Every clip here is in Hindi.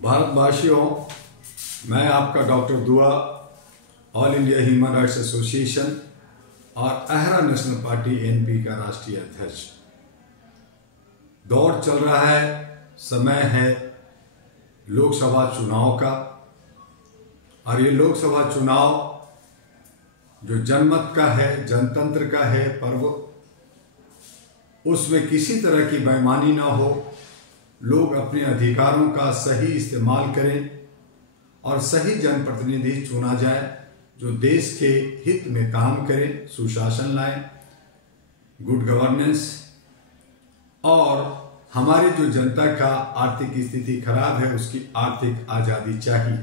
भारतवासियों, मैं आपका डॉक्टर दुआ, all India human rights association और अहरा नेशनल पार्टी एनपी का राष्ट्रीय अध्यक्ष। दौर चल रहा है, समय है लोकसभा चुनाव का, और ये लोकसभा चुनाव जो जनमत का है, जनतंत्र का है पर्व, उसमें किसी तरह की बेईमानी ना हो, लोग अपने अधिकारों का सही इस्तेमाल करें और सही जनप्रतिनिधि चुना जाए जो देश के हित में काम करें, सुशासन लाएं, गुड गवर्नेंस। और हमारी जो जनता का आर्थिक स्थिति खराब है उसकी आर्थिक आज़ादी चाहिए।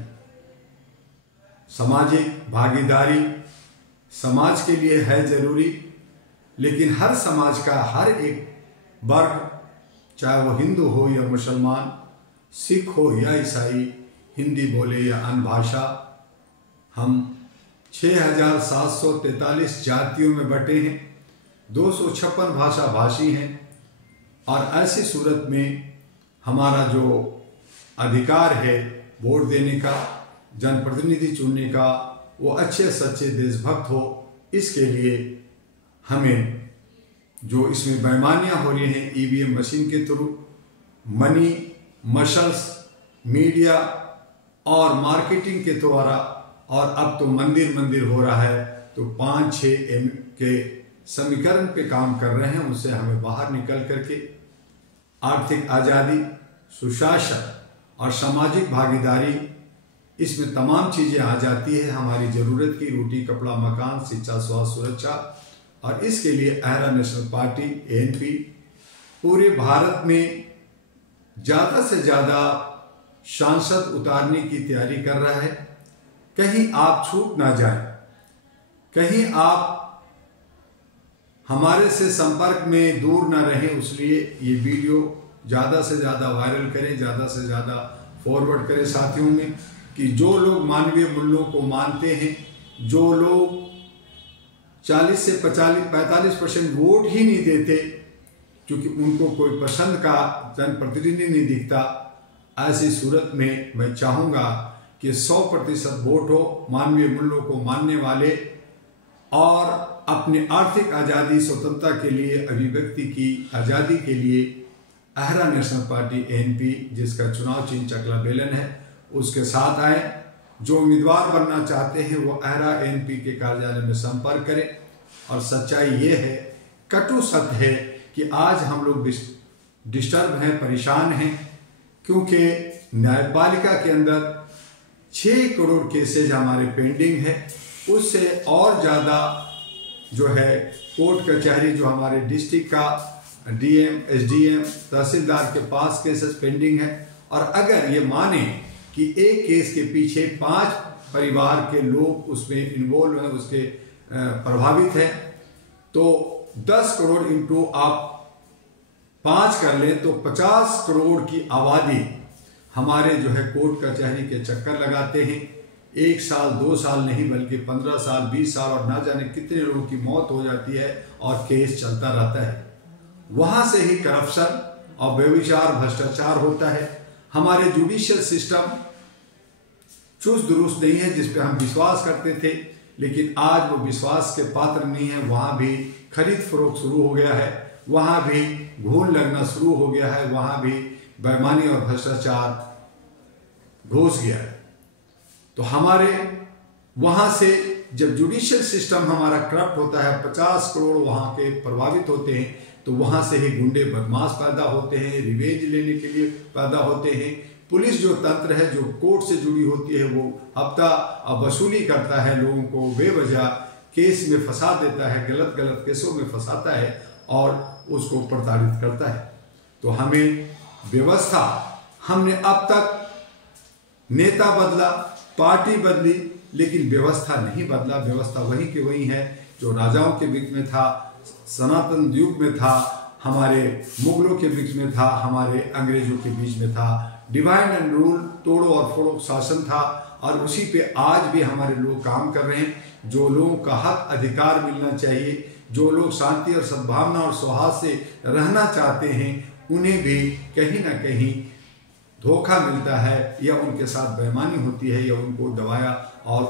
सामाजिक भागीदारी समाज के लिए है जरूरी, लेकिन हर समाज का हर एक वर्ग, चाहे वो हिंदू हो या मुसलमान, सिख हो या ईसाई, हिंदी बोले या अन्य भाषा, हम 6743 जातियों में बटे हैं, 256 भाषा भाषी हैं। और ऐसी सूरत में हमारा जो अधिकार है वोट देने का, जनप्रतिनिधि चुनने का, वो अच्छे सच्चे देशभक्त हो। इसके लिए हमें जो इसमें बेईमानियां हो रही हैं ईवीएम मशीन के थ्रू, मनी, मशल्स, मीडिया और मार्केटिंग के द्वारा, और अब तो मंदिर हो रहा है, तो 5-6 एम के समीकरण पे काम कर रहे हैं। उनसे हमें बाहर निकल करके आर्थिक आज़ादी, सुशासन और सामाजिक भागीदारी, इसमें तमाम चीज़ें आ जाती है। हमारी ज़रूरत की रोटी, कपड़ा, मकान, शिक्षा, स्वास्थ्य, सुरक्षा। और इसके लिए अहरा नेशनल पार्टी एनपी पूरे भारत में ज़्यादा से ज़्यादा सांसद उतारने की तैयारी कर रहा है। कहीं आप छूट ना जाएं, कहीं आप हमारे से संपर्क में दूर ना रहें, इसलिए ये वीडियो ज़्यादा से ज़्यादा वायरल करें, ज़्यादा से ज़्यादा फॉरवर्ड करें साथियों में, कि जो लोग मानवीय मूल्यों को मानते हैं, जो लोग 40 से 45% वोट ही नहीं देते क्योंकि उनको कोई पसंद का जनप्रतिनिधि नहीं दिखता, ऐसी सूरत में मैं चाहूँगा कि 100% वोट हो मानवीय मूल्यों को मानने वाले और अपने आर्थिक आज़ादी, स्वतंत्रता के लिए, अभिव्यक्ति की आज़ादी के लिए अहरा नेशनल पार्टी एनपी, जिसका चुनाव चिन्ह चकला बेलन है, उसके साथ आए। जो उम्मीदवार बनना चाहते हैं वो अहरा एनपी के कार्यालय में संपर्क करें। और सच्चाई ये है, कटु सत्य है कि आज हम लोग डिस्टर्ब हैं, परेशान हैं, क्योंकि न्यायपालिका के अंदर 6 करोड़ केसेज हमारे पेंडिंग है। उससे और ज़्यादा जो है कोर्ट कचहरी, जो हमारे डिस्ट्रिक्ट का डीएम, एसडीएम, तहसीलदार के पास केसेस पेंडिंग है। और अगर ये माने कि एक केस के पीछे 5 परिवार के लोग उसमें इन्वॉल्व हैं, उसके प्रभावित हैं, तो 10 करोड़ इंटू आप 5 कर लें तो 50 करोड़ की आबादी हमारे जो है कोर्ट कचहरी के चक्कर लगाते हैं। 1 साल 2 साल नहीं बल्कि 15 साल 20 साल और ना जाने कितने लोगों की मौत हो जाती है और केस चलता रहता है। वहां से ही करप्शन और व्यभिचार, भ्रष्टाचार होता है। हमारे जुडिशियल सिस्टम चुस्त दुरुस्त नहीं है, जिस पे हम विश्वास करते थे, लेकिन आज वो विश्वास के पात्र नहीं है। वहाँ भी खरीद फरोख्त शुरू हो गया है, वहाँ भी घून लगना शुरू हो गया है, वहाँ भी बेईमानी और भ्रष्टाचार घुस गया है। तो हमारे वहाँ से जब जुडिशियल सिस्टम हमारा करप्ट होता है, 50 करोड़ वहाँ के प्रभावित होते हैं, तो वहाँ से ही गुंडे बदमाश पैदा होते हैं, रिवेंज लेने के लिए पैदा होते हैं। पुलिस जो तंत्र है, जो कोर्ट से जुड़ी होती है, वो हफ्ता वसूली करता है, लोगों को बेवजह केस में फंसा देता है, गलत केसों में फंसाता है और उसको प्रताड़ित करता है। तो हमें व्यवस्था, हमने अब तक नेता बदला, पार्टी बदली, लेकिन व्यवस्था नहीं बदला। व्यवस्था वही की वही है जो राजाओं के बीच में था, सनातन युग में था, हमारे मुगलों के बीच में था, हमारे अंग्रेजों के बीच में था। डिवाइड एंड रूल, तोड़ो और फोड़ो शासन था, और उसी पे आज भी हमारे लोग काम कर रहे हैं। जो लोगों का हक अधिकार मिलना चाहिए, जो लोग शांति और सद्भावना और सौहार्द से रहना चाहते हैं, उन्हें भी कहीं ना कहीं धोखा मिलता है या उनके साथ बेईमानी होती है या उनको दबाया और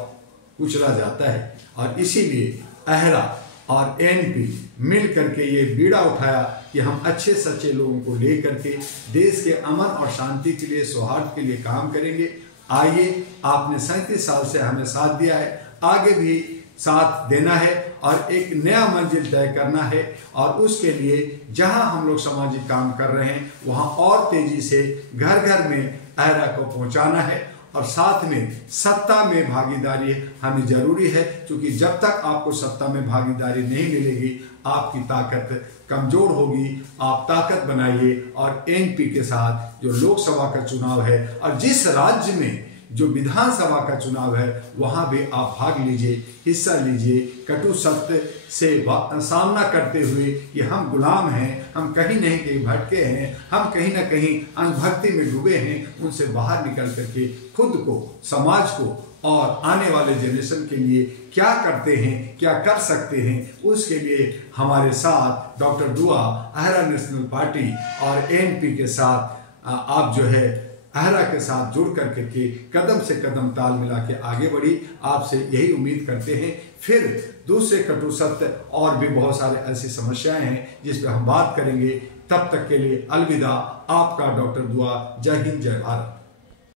कुचला जाता है। और इसीलिए अहरा और एएनपी मिल करके ये बीड़ा उठाया कि हम अच्छे सच्चे लोगों को ले करके देश के अमन और शांति के लिए, सौहार्द के लिए काम करेंगे। आइए, आपने 37 साल से हमें साथ दिया है, आगे भी साथ देना है और एक नया मंजिल तय करना है। और उसके लिए जहां हम लोग सामाजिक काम कर रहे हैं वहां और तेजी से घर घर में अहरा को पहुंचाना है। और साथ में सत्ता में भागीदारी हमें जरूरी है, क्योंकि जब तक आपको सत्ता में भागीदारी नहीं मिलेगी आपकी ताकत कमजोर होगी। आप ताकत बनाइए और एएनपी के साथ जो लोकसभा का चुनाव है और जिस राज्य में जो विधानसभा का चुनाव है वहां भी आप भाग लीजिए, हिस्सा लीजिए। कटु सत्य से सामना करते हुए कि हम गुलाम हैं, हम कहीं नहीं कहीं भटके हैं, हम कहीं ना कहीं अंधभक्ति में डूबे हैं, उनसे बाहर निकल करके खुद को, समाज को और आने वाले जनरेशन के लिए क्या करते हैं, क्या कर सकते हैं, उसके लिए हमारे साथ डॉक्टर दुआ, अहरा नेशनल पार्टी और एएनपी के साथ आप जो है अहरा के साथ जुड़ करके कदम से कदम ताल मिला के आगे बढ़ी। आपसे यही उम्मीद करते हैं। फिर दूसरे कटु सत्य और भी बहुत सारे ऐसी समस्याएं हैं जिस पर हम बात करेंगे। तब तक के लिए अलविदा। आपका डॉक्टर दुआ। जय हिंद, जय भारत।